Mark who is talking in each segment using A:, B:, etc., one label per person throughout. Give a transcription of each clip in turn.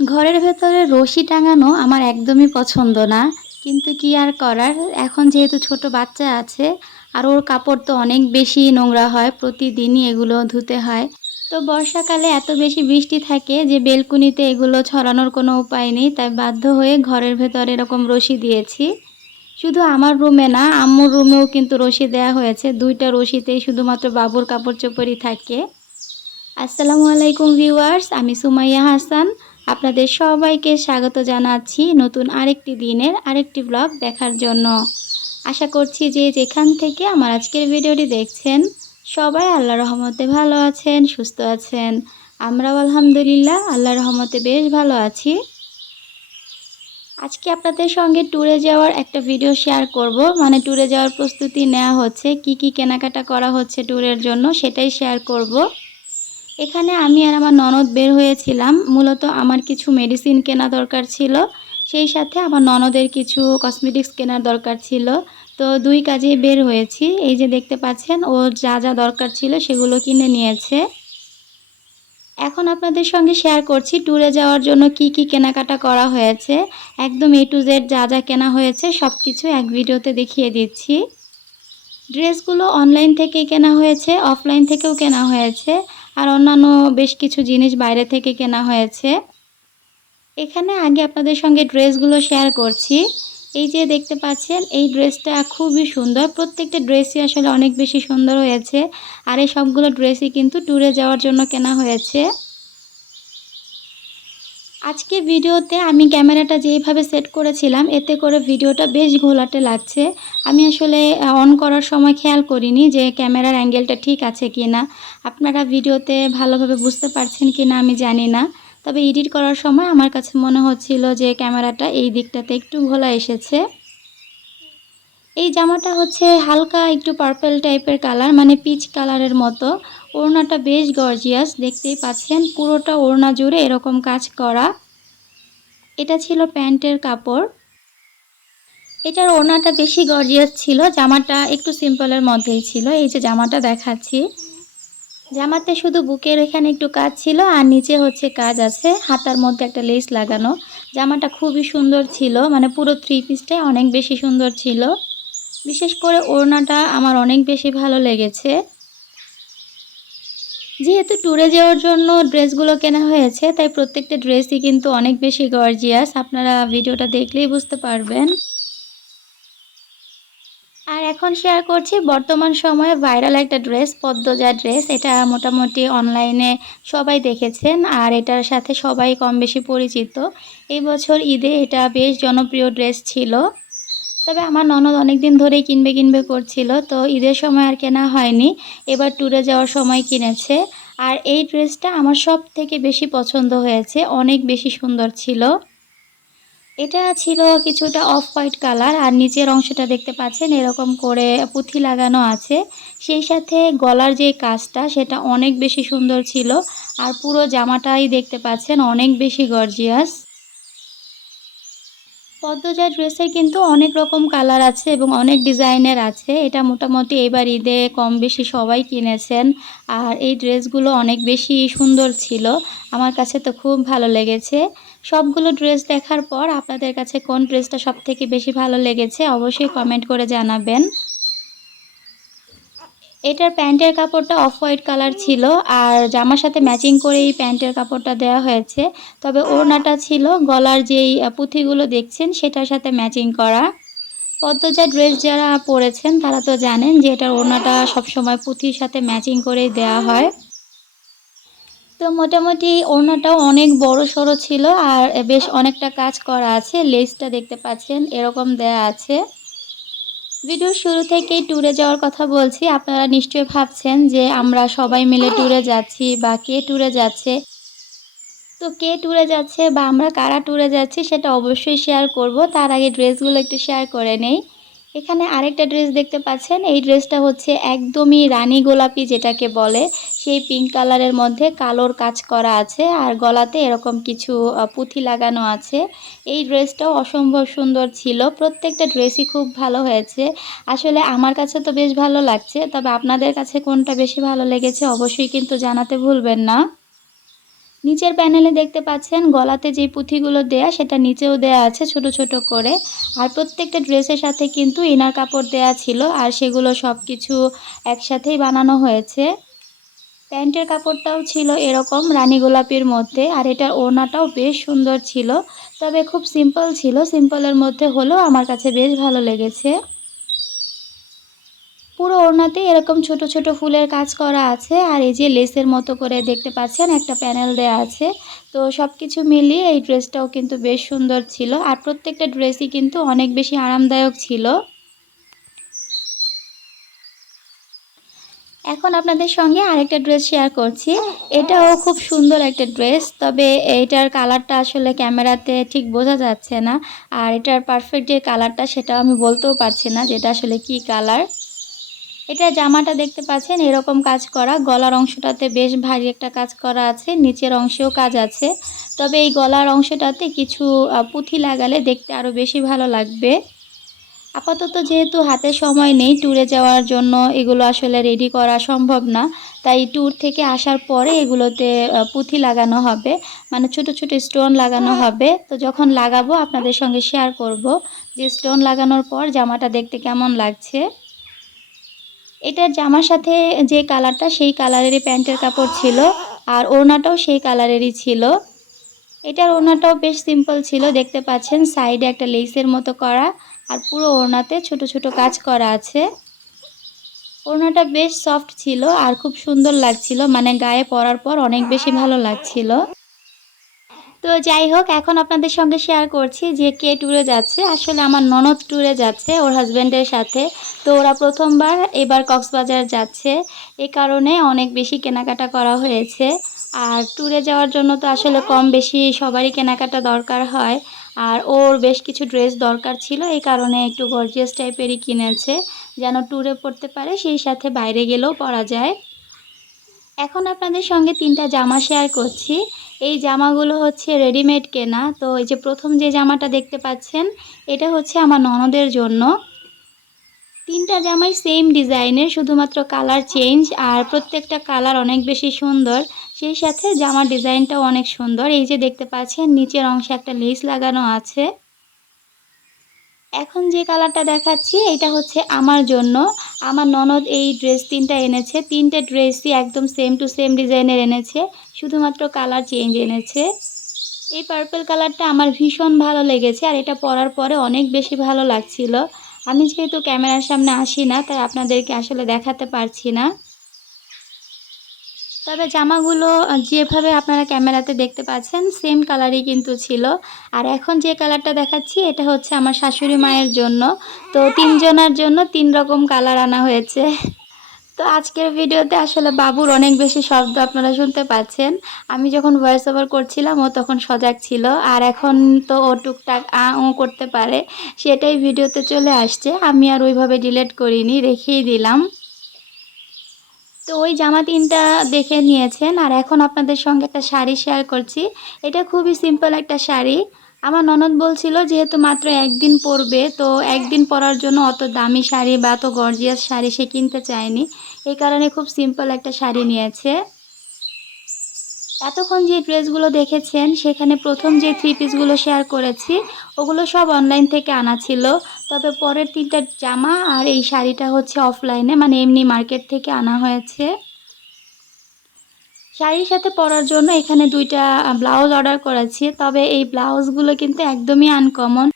A: ঘরের ভেতরে রশি টাঙানো আমার একদমই পছন্দ না। কিন্তু কি আর করার? এখন যেহেতু ছোট বাচ্চা আছে, আর ওর কাপড় তো অনেক বেশি নোংরা হয়, প্রতিদিনই এগুলো ধুতে হয়। তো বর্ষাকালে এত বেশি বৃষ্টি থাকে যে বেলকুনিতে এগুলো ছড়ানোর কোনো উপায় নেই, তাই বাধ্য হয়ে ঘরের ভেতর এরকম রশি দিয়েছি। শুধু আমার রুমে না, আম্মুর রুমেও কিন্তু রশি দেওয়া হয়েছে। দুইটা রশিতেই শুধুমাত্র বাবুর কাপড় চোপড়ই থাকে। আসসালামু আলাইকুম ভিউয়ার্স, আমি সুমাইয়া হাসান। আপনাদের সবাইকে স্বাগত জানাচ্ছি নতুন আরেকটি দিনের আরেকটি ব্লগ দেখার জন্য। আশা করছি যে যেখান থেকে আমার আজকের ভিডিওটি দেখছেন, সবাই আল্লাহ রহমতে ভালো আছেন, সুস্থ আছেন। আমরাও আলহামদুলিল্লাহ আল্লাহ রহমতে বেশ ভালো আছি। আজকে আপনাদের সঙ্গে ট্যুরে যাওয়ার একটা ভিডিও শেয়ার করব। মানে ট্যুরে যাওয়ার প্রস্তুতি নেওয়া হচ্ছে, কি কি কেনাকাটা করা হচ্ছে ট্যুরের জন্য সেটাই শেয়ার করব। এখানে আমি আর আমার ননদ বের হয়েছিলাম। মূলত আমার কিছু মেডিসিন কেনা দরকার ছিল। সেই সাথে আমার ননদের কিছু কসমেটিক্স কেনার দরকার ছিল। তো দুই কাজে বের হয়েছি। এই যে দেখতে পাচ্ছেন, ও যা যা দরকার ছিল সেগুলো কিনে নিয়েছে। এখন আপনাদের সঙ্গে শেয়ার করছি ট্যুরে যাওয়ার জন্য কি কি কেনাকাটা করা হয়েছে। একদম এ টু জেড যা যা কেনা হয়েছে সব কিছু এক ভিডিওতে দেখিয়ে দিচ্ছি। ড্রেসগুলো অনলাইন থেকে কেনা হয়েছে অফলাইন থেকেও কেনা হয়েছে। আর অন্যান্য বেশ কিছু জিনিস বাইরে থেকে কেনা হয়েছে। এখানে আগে আপনাদের সঙ্গে ড্রেসগুলো শেয়ার করছি। এই যে দেখতে পাচ্ছেন, এই ড্রেসটা খুবই সুন্দর। প্রত্যেকটা ড্রেসই আসলে অনেক বেশি সুন্দর হয়েছে। আর এই সবগুলো ড্রেসই কিন্তু ট্যুরে যাওয়ার জন্য কেনা হয়েছে। আজকে ভিডিওতে আমি ক্যামেরাটা যেইভাবে সেট করেছিলাম, এতে করে ভিডিওটা বেশ ঘোলাটে লাগছে। আমি আসলে অন করার সময় খেয়াল করিনি যে ক্যামেরার অ্যাঙ্গেলটা ঠিক আছে কি না আপনারা ভিডিওতে ভালোভাবে বুঝতে পারছেন কি না আমি জানি না। তবে এডিট করার সময় আমার কাছে মনে হচ্ছিল যে ক্যামেরাটা এই দিকটাতে একটু ঘোলা এসেছে। এই জামাটা হচ্ছে হালকা একটু পার্পেল টাইপের কালার মানে পিচ কালারের মতো। ওড়নাটা বেশ গর্জিয়াস দেখতেই পাচ্ছেন? পুরোটা ওড়না জুড়ে এরকম কাজ করা। এটা ছিল প্যান্টের কাপড়। এটার ওড়নাটা বেশি গর্জিয়াস ছিল, জামাটা একটু সিম্পলের মধ্যেই ছিল। এই যে জামাটা দেখাচ্ছি। জামাতে শুধু বুকের এখানে একটু কাজ ছিল, আর নিচে হচ্ছে কাজ আছে। হাতার মধ্যে একটা লেস লাগানো। জামাটা খুবই সুন্দর ছিল মানে পুরো থ্রি পিসটাই অনেক বেশি সুন্দর ছিল। বিশেষ করে ওড়নাটা আমার অনেক বেশি ভালো লেগেছে। যেহেতু ট্যুরে যাওয়ার জন্য ড্রেসগুলো কেনা হয়েছে, তাই প্রত্যেকটা ড্রেসই কিন্তু অনেক বেশি গর্জিয়াস আপনারা ভিডিওটা দেখলেই বুঝতে পারবেন। আর এখন শেয়ার করছি বর্তমান সময়ে ভাইরাল একটা ড্রেস পদ্মজা ড্রেস এটা মোটামুটি অনলাইনে সবাই দেখেছেন, আর এটার সাথে সবাই কম বেশি পরিচিত। এই বছর ঈদে এটা বেশ জনপ্রিয় ড্রেস ছিল। তবে আমার ননদ অনেক দিন ধরেই কিনবে কিনবে করছিল, তো ঈদের সময় আর কেনা হয়নি। এবার ট্যুরে যাওয়ার সময় কিনেছে। আর এই ড্রেসটা আমার সব থেকে বেশি পছন্দ হয়েছে, অনেক বেশি সুন্দর ছিল। এটা ছিল কিছুটা অফ হোয়াইট কালার আর নিচের অংশটা দেখতে পাচ্ছেন, এরকম করে পুঁথি লাগানো আছে। সেই সাথে গলার যে কাজটা, সেটা অনেক বেশি সুন্দর ছিল। আর পুরো জামাটাই দেখতে পাচ্ছেন, অনেক বেশি গর্জিয়াস পদ্মজা ড্রেসের কিন্তু অনেক রকম কালার আছে এবং অনেক ডিজাইনের আছে। এটা মোটামুটি এবার ঈদে কম বেশি সবাই কিনেছেন। আর এই ড্রেসগুলো অনেক বেশি সুন্দর ছিল। আমার কাছে তো খুব ভালো লেগেছে। সবগুলো ড্রেস দেখার পর আপনাদের কাছে কোন ড্রেসটা সব থেকে বেশি ভালো লেগেছে অবশ্যই কমেন্ট করে জানাবেন। এটার প্যান্টের কাপড়টা অফ হোয়াইট কালার ছিল আর জামার সাথে ম্যাচিং করে এই প্যান্টের কাপড়টা দেওয়া হয়েছে। তবে ওড়নাটা ছিল, গলার যেই পুঁথিগুলো দেখছেন সেটার সাথে ম্যাচিং করা। পদ্মজা ড্রেস যারা পরেছেন তারা তো জানেন যে এটার ওড়নাটা সবসময় পুঁথির সাথে ম্যাচিং করেই দেওয়া হয়। তো মোটামুটি ওড়নাটাও অনেক বড় সড়ো ছিল আর বেশ অনেকটা কাজ করা আছে। লেসটা দেখতে পাচ্ছেন, এরকম দেয়া আছে। ভিডিওর শুরু থেকেই ট্যুরে যাওয়ার কথা বলছি। আপনারা নিশ্চয়ই ভাবছেন যে আমরা সবাই মিলে ট্যুরে যাচ্ছি বা কে ট্যুরে যাচ্ছে। তো কে ট্যুরে যাচ্ছে বা আমরা কারা ট্যুরে যাচ্ছি সেটা অবশ্যই শেয়ার করব। তার আগে ড্রেসগুলো একটু শেয়ার করে নেই। এখানে আরেকটা ড্রেস দেখতে পাচ্ছেন। এই ড্রেসটা হচ্ছে একদমই রানী গোলাপি যেটাকে বলে। সেই পিঙ্ক কালারের মধ্যে কালোর কাজ করা আছে আর গলাতে এরকম কিছু পুঁথি লাগানো আছে। এই ড্রেসটাও অসম্ভব সুন্দর ছিল। প্রত্যেকটা ড্রেসই খুব ভালো হয়েছে। আসলে আমার কাছে তো বেশ ভালো লাগছে, তবে আপনাদের কাছে কোনটা বেশি ভালো লেগেছে অবশ্যই কিন্তু জানাতে ভুলবেন না। নিচের প্যানেলে দেখতে পাচ্ছেন, গলাতে যে পুঁথিগুলো দেয়া সেটা নিচেও দেয়া আছে ছোট ছোট করে। আর প্রত্যেকটা ড্রেসের সাথে কিন্তু ইনার কাপড় দেয়া ছিল আর সেগুলো সব কিছু একসাথেই বানানো হয়েছে। প্যান্টের কাপড়টাও ছিল এরকম রানী গোলাপির মধ্যে আর এটার ওড়নাটাও বেশ সুন্দর ছিল। তবে খুব সিম্পল ছিল। সিম্পলের মধ্যে হলেও আমার কাছে বেশ ভালো লেগেছে। পুরো ওড়নাতে এরকম ছোট ছোট ফুলের কাজ করা আছে। আর এই যে লেসের মতো করে দেখতে পাচ্ছেন, একটা প্যানেল দেয়া আছে। তো সব কিছু মিলিয়ে এই ড্রেসটাও কিন্তু বেশ সুন্দর ছিল। আর প্রত্যেকটা ড্রেসই কিন্তু অনেক বেশি আরামদায়ক ছিল। এখন আপনাদের সঙ্গে আরেকটা ড্রেস শেয়ার করছি। এটাও খুব সুন্দর একটা ড্রেস, তবে এটার কালারটা আসলে ক্যামেরাতে ঠিক বোঝা যাচ্ছে না। আর এটার পারফেক্ট যে কালারটা সেটাও আমি বলতেও পারছি না যেটা আসলে কি কালার। এটা জামাটা দেখতে পাচ্ছেন, এরকম কাজ করা। গলার অংশটাতে বেশ ভারী একটা কাজ করা আছে, নিচের অংশেও কাজ আছে। তবে এই গলার অংশটাতে কিছু পুঁথি লাগালে দেখতে আরও বেশি ভালো লাগবে। আপাতত যেহেতু হাতে সময় নেই ট্যুরে যাওয়ার জন্য, এগুলো আসলে রেডি করা সম্ভব না। তাই ট্যুর থেকে আসার পরে এগুলোতে পুঁথি লাগানো হবে। মানে ছোট ছোট স্টোন লাগানো হবে। তো যখন লাগাবো, আপনাদের সঙ্গে শেয়ার করব যে স্টোন লাগানোর পর জামাটা দেখতে কেমন লাগছে। এটার জামার সাথে যে কালারটা, সেই কালারেরই প্যান্টের কাপড় ছিল আর ওড়নাটাও সেই কালারেরই ছিল। এটার ওড়নাটাও বেশ সিম্পল ছিল, দেখতে পাচ্ছেন সাইডে একটা লেসের মতো করা আর পুরো ওড়নাতে ছোট ছোট কাজ করা আছে। ওড়নাটা বেশ সফট ছিল আর খুব সুন্দর লাগছিল মানে গায়ে পরার পর অনেক বেশি ভালো লাগছিল। তো যাই হোক, এখন আপনাদের সঙ্গে শেয়ার করছি যে কে ট্যুরে যাচ্ছে। আসলে আমার ননদ ট্যুরে যাচ্ছে, ওর হাজব্যান্ডের সাথে। তো ওরা প্রথমবার এবার কক্সবাজার যাচ্ছে। এই কারণে অনেক বেশি কেনাকাটা করা হয়েছে। আর ট্যুরে যাওয়ার জন্য তো আসলে কম বেশি সবারই কেনাকাটা দরকার হয়। আর ওর বেশ কিছু ড্রেস দরকার ছিল এই কারণে একটু গর্জিয়াস টাইপেরই কিনেছে। যেন ট্যুরে পড়তে পারে, সেই সাথে বাইরে গেলেও পরা যায়। এখন আপনাদের সঙ্গে তিনটা জামা শেয়ার করছি। এই জামাগুলো হচ্ছে রেডিমেড কেনা। তো এই যে প্রথম যে জামাটা দেখতে পাচ্ছেন, এটা হচ্ছে আমার ননদের জন্য। তিনটা জামাই সেম ডিজাইনের শুধুমাত্র কালার চেঞ্জ আর প্রত্যেকটা কালার অনেক বেশি সুন্দর। সেই সাথে জামার ডিজাইনটাও অনেক সুন্দর। এই যে দেখতে পাচ্ছেন, নিচের অংশে একটা লেস লাগানো আছে। এখন যে কালারটা দেখাচ্ছি, এটা হচ্ছে আমার জন্য। আমার ননদ এই ড্রেস তিনটা এনেছে। তিনটে ড্রেসই একদম সেম টু সেম ডিজাইনের এনেছে। শুধুমাত্র কালার চেঞ্জ এনেছে। এই পার্পেল কালারটা আমার ভীষণ ভালো লেগেছে আর এটা পরার পরে অনেক বেশি ভালো লাগছিল। আমি যেহেতু ক্যামেরার সামনে আসি না, তাই আপনাদেরকে আসলে দেখাতে পারছি না। তবে জামাগুলো যেভাবে আপনারা ক্যামেরাতে দেখতে পাচ্ছেন সেম কালারই কিন্তু ছিল। আর এখন যে কালারটা দেখাচ্ছি, এটা হচ্ছে আমার শাশুড়ি মায়ের জন্য। তো তিনজনের জন্য তিন রকম কালার আনা হয়েছে। তো আজকের ভিডিওতে আসলে বাবুর অনেক বেশি শব্দ আপনারা শুনতে পাচ্ছেন। আমি যখন ভয়েস ওভার করছিলাম, ও তখন সজাগ ছিল। আর এখন তো ও টুকটাক, আ, ও করতে পারে। সেটাই ভিডিওতে চলে আসছে। আমি আর ওইভাবে ডিলেট করিনি, রেখেই দিলাম। তো ওই জামা তিনটা দেখে নিয়েছেন আর এখন আপনাদের সঙ্গে একটা শাড়ি শেয়ার করছি। এটা খুবই সিম্পল একটা শাড়ি। আমার ননদ বলছিল যেহেতু মাত্র একদিন পরবে, তো একদিন পরার জন্য অত দামি শাড়ি বা অত গর্জিয়াস শাড়ি সে কিনতে চায়নি। এই কারণে খুব সিম্পল একটা শাড়ি নিয়েছে। এতক্ষণ যে ড্রেসগুলো দেখেছেন, সেখানে প্রথম যে থ্রি পিসগুলো শেয়ার করেছি, ওগুলো সব অনলাইন থেকে আনা ছিল। তবে পরের তিনটা জামা আর এই শাড়িটা হচ্ছে অফলাইনে মানে এমনি মার্কেট থেকে আনা হয়েছে। শাড়ির সাথে পরার জন্য এখানে দুইটা ব্লাউজ অর্ডার করেছি। তবে এই ব্লাউজগুলো কিন্তু একদমই আনকমন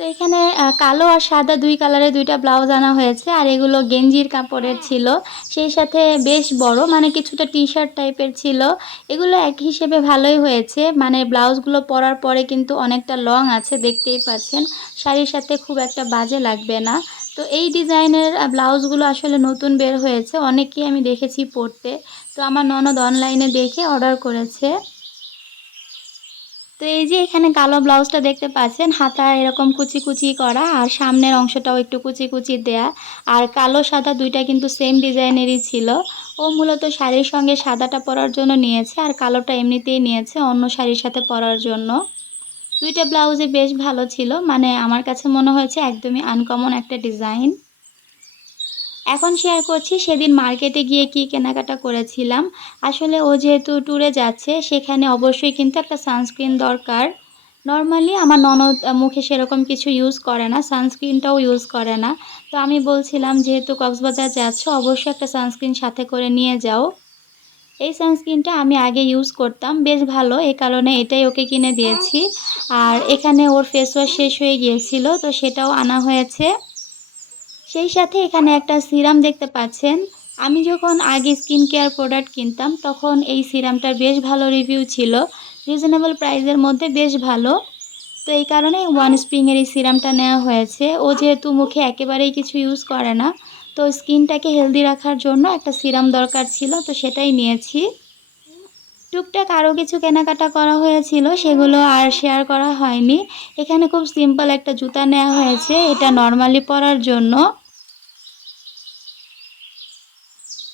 A: তো এখানে কালো আর সাদা দুই কালারের দুইটা ব্লাউজ আনা হয়েছে আর এগুলো গেঞ্জির কাপড়ের ছিল। সেই সাথে বেশ বড় মানে কিছুটা টি শার্ট টাইপের ছিল। এগুলো এক হিসেবে ভালোই হয়েছে। মানে ব্লাউজগুলো পরার পরে কিন্তু অনেকটা লং আছে দেখতেই পাচ্ছেন। শাড়ির সাথে খুব একটা বাজে লাগবে না। তো এই ডিজাইনের ব্লাউজগুলো আসলে নতুন বের হয়েছে। অনেকেই আমি দেখেছি পরতে। তো আমার ননদ অনলাইনে দেখে অর্ডার করেছে। তো এই যে এখানে কালো ব্লাউজটা দেখতে পাচ্ছেন, হাতা এরকম কুচি কুচি করা আর সামনের অংশটাও একটু কুচি কুচি দেয়া। আর কালো সাদা দুইটা কিন্তু সেম ডিজাইনেরই ছিল। ও মূলত শাড়ির সঙ্গে সাদাটা পরার জন্য নিয়েছে আর কালোটা এমনিতেই নিয়েছে অন্য শাড়ির সাথে পরার জন্য। দুইটা ব্লাউজে বেশ ভালো ছিল মানে আমার কাছে মনে হয়েছে একদমই আনকমন একটা ডিজাইন এখন শেয়ার করছি, সেদিন মার্কেটে গিয়ে কি কেনাকাটা করেছিলাম। আসলে ও যেহেতু ট্যুরে যাচ্ছে, সেখানে অবশ্যই কিন্তু একটা সানস্ক্রিন দরকার। নর্মালি আমার ননদ মুখে সেরকম কিছু ইউজ করে না সানস্ক্রিনটাও ইউজ করে না। তো আমি বলছিলাম, যেহেতু কক্সবাজার যাচ্ছ, অবশ্যই একটা সানস্ক্রিন সাথে করে নিয়ে যাও। এই সানস্ক্রিনটা আমি আগে ইউজ করতাম, বেশ ভালো, এ কারণে এটাই ওকে কিনে দিয়েছি। আর এখানে ওর ফেস ওয়াশ শেষ হয়ে গিয়েছিল, তো সেটাও আনা হয়েছে। সেই সাথে এখানে একটা সিরাম দেখতে পাচ্ছেন। আমি যখন আগে স্কিন কেয়ার প্রোডাক্ট কিনতাম, তখন এই সিরামটার বেশ ভালো রিভিউ ছিল। রিজনেবল প্রাইসের মধ্যে বেশ ভালো। তো এই কারণে ওয়ান স্প্রিংয়ের এই সিরামটা নেওয়া হয়েছে। ও যেহেতু মুখে একেবারেই কিছু ইউজ করে না, তো স্কিনটাকে হেলদি রাখার জন্য একটা সিরাম দরকার ছিল, তো সেটাই নিয়েছি। টুকটাক আরও কিছু কেনাকাটা করা হয়েছিল, সেগুলো আর শেয়ার করা হয়নি। এখানে খুব সিম্পল একটা জুতা নেওয়া হয়েছে, এটা নর্মালি পরার জন্য।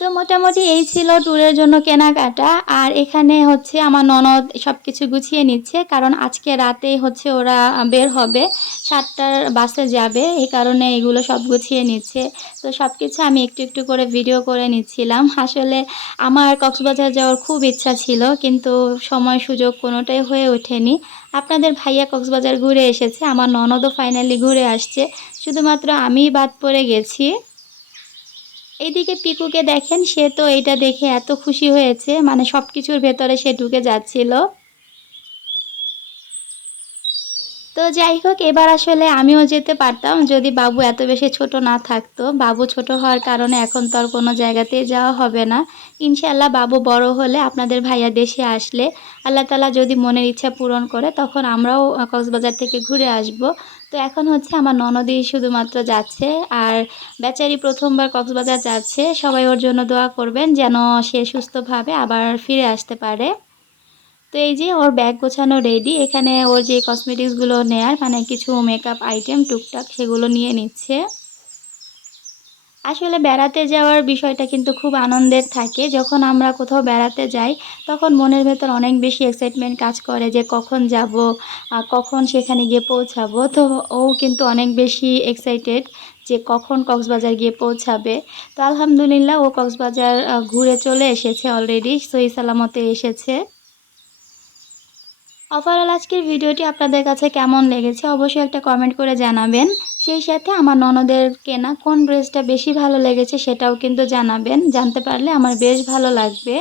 A: তো মোটামুটি এই ছিল ট্যুরের জন্য কেনাকাটা। আর এখানে হচ্ছে আমার ননদ সব কিছু গুছিয়ে নিচ্ছে, কারণ আজকে রাতেই হচ্ছে ওরা বের হবে, সাতটার বাসে যাবে, এই কারণে এগুলো সব গুছিয়ে নিচ্ছে। তো সব কিছু আমি একটু একটু করে ভিডিও করে নিচ্ছিলাম। আসলে আমার কক্সবাজার যাওয়ার খুব ইচ্ছা ছিল, কিন্তু সময় সুযোগ কোনোটাই হয়ে ওঠেনি। আপনাদের ভাইয়া কক্সবাজার ঘুরে এসেছে, আমার ননদও ফাইনালি ঘুরে আসছে। শুধুমাত্র আমি বাদ পড়ে গেছি। এইদিকে পিকুকে দেখেন, সে তো এটা দেখে এত খুশি হয়েছে মানে সব কিছুর ভেতরে সে ঢুকে যাচ্ছিল। তো যাই হোক, এবার আসলে আমিও যেতে পারতাম, যদি বাবু এত বেশি ছোট না থাকতো। বাবু ছোট হওয়ার কারণে এখন তো আর কোনো জায়গাতেই যাওয়া হবে না। ইনশাল্লাহ বাবু বড় হলে আপনাদের ভাইয়া দেশে আসলে, আল্লাহ তালা যদি মনের ইচ্ছা পূরণ করে, তখন আমরাও কক্সবাজার থেকে ঘুরে আসব। তো এখন হচ্ছে আমার ননদি শুধুমাত্র যাচ্ছে আর বেচারি প্রথমবার কক্সবাজার যাচ্ছে। সবাই ওর জন্য দোয়া করবেন যেন সে সুস্থভাবে আবার ফিরে আসতে পারে। তো এই যে ওর ব্যাগ গোছানো রেডি এখানে ওর যে কসমেটিক্সগুলো নেয়ার মানে কিছু মেকআপ আইটেম টুকটাক সেগুলো নিয়ে নিচ্ছে। আসলে বেড়াতে যাওয়ার বিষয়টা কিন্তু খুব আনন্দের থাকে। যখন আমরা কোথাও বেড়াতে যাই, তখন মনের ভেতর অনেক বেশি এক্সাইটমেন্ট কাজ করে যে কখন যাব কখন সেখানে গিয়ে পৌঁছাবো। তো ও কিন্তু অনেক বেশি এক্সাইটেড যে কখন কক্সবাজার গিয়ে পৌঁছাবে। তো আলহামদুলিল্লাহ ও কক্সবাজার ঘুরে চলে এসেছে অলরেডি সই সালামতে এসেছে। ওভারঅল আজকের ভিডিওটি আপনাদের কাছে কেমন লেগেছে অবশ্যই একটা কমেন্ট করে জানাবেন। সেই সাথে আমার ননদের কেনা কোন ড্রেসটা বেশি ভালো লেগেছে সেটাও কিন্তু জানাবেন। জানতে পারলে আমার বেশ ভালো লাগবে।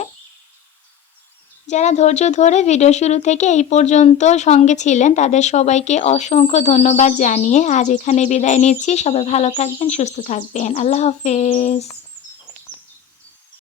A: যারা ধৈর্য ধরে ভিডিও শুরু থেকে এই পর্যন্ত সঙ্গে ছিলেন, তাদের সবাইকে অসংখ্য ধন্যবাদ জানিয়ে আজ এখানে বিদায় নিচ্ছি। সবাই ভালো থাকবেন, সুস্থ থাকবেন। আল্লাহ হাফেজ।